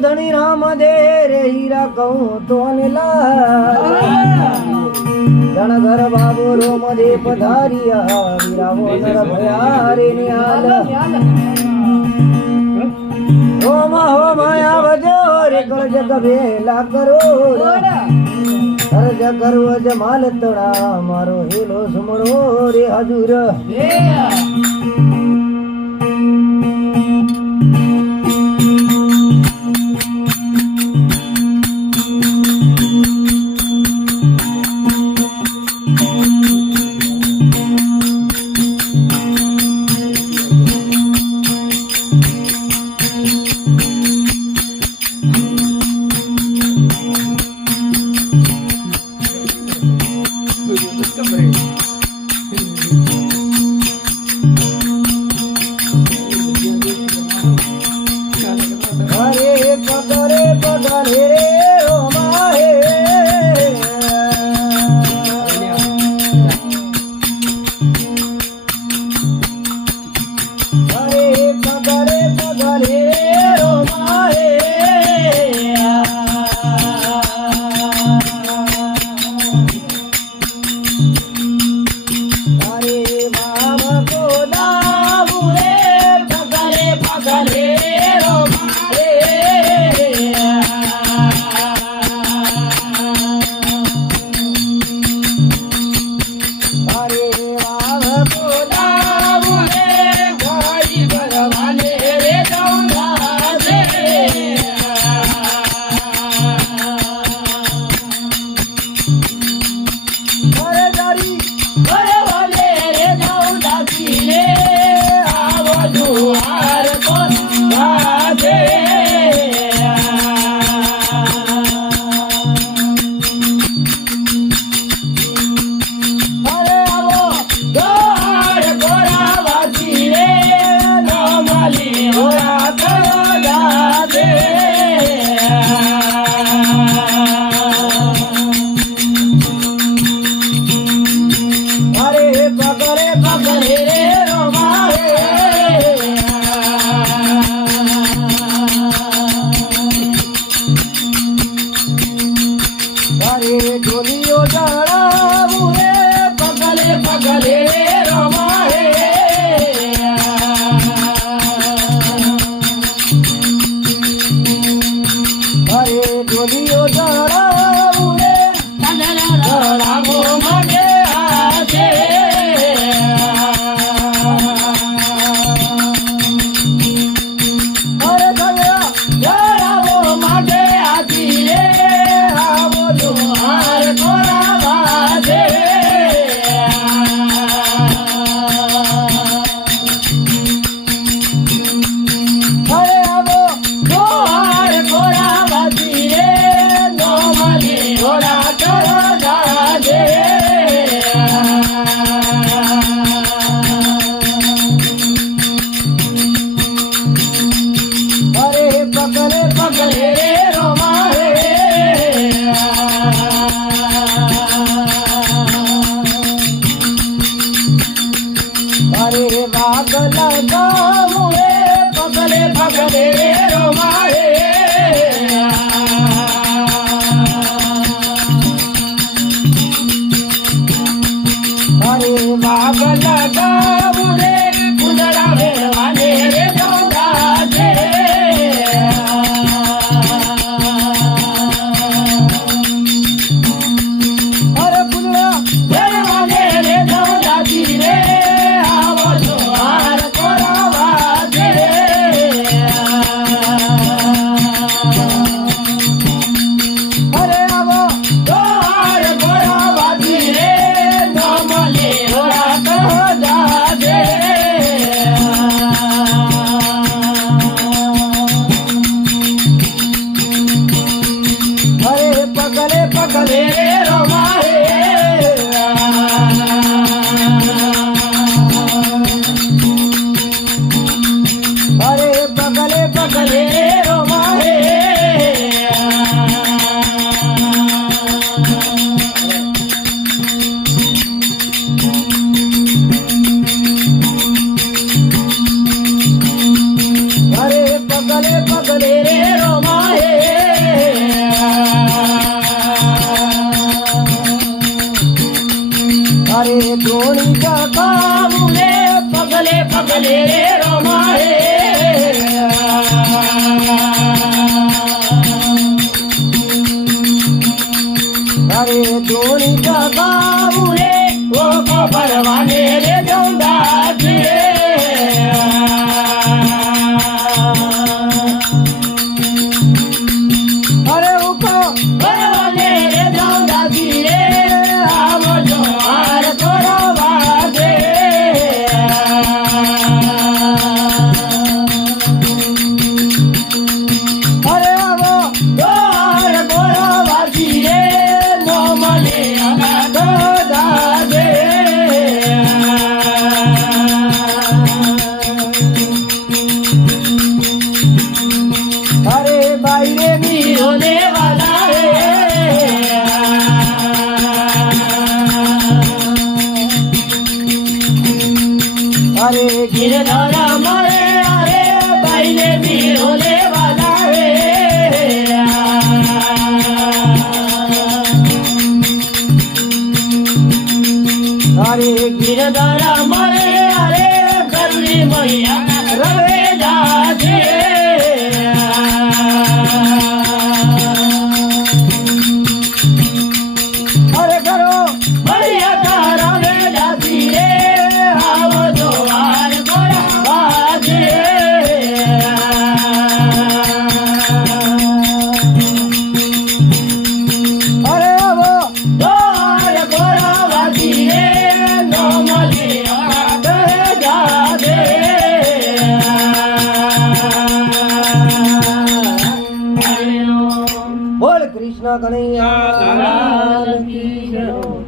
ધણી રામ દે રે હીરા કહું તો જણ ઘર બાબુ રોમ દે પધારિયા વીરાવો નર ભયા રે નિહાલ રોમ હો માયા વજો રે કરજ કભેલા કરો કરજ કરવો જમાલ તડા મારો હેલો સુમણો રે હજુર પગલે રે રોમાએ અરે ધોણી કાકા મુલે પગલે પગલે રે રોમાએ અરે ધોણી કાકા મુલે ઓ ભરવાને રે જૌદાજી અરે ઉકો ભરવાને રે જૌદાજી રે આવજો હાર કરવા દે અરે આવો હાર ગોરવાજી રે નો મને અનાથ દાદે અરે બાઈ રે વીરો ને વાલા રે અરે ગિરધારા મળે અરે બાઈને વીરો ને વાલા રે અરે ગિરધારા મળે અરે કરુણી મૈયા રવે જાજે અરે કરો મૈયા તારા વે જાતી રે આવજો હાર ગોરા બાજે અરે આવો હાર ગોરા વાજી રે નો મળે અનાથ જાજે બોલ કૃષ્ણ કનૈયા લાલ કી જય.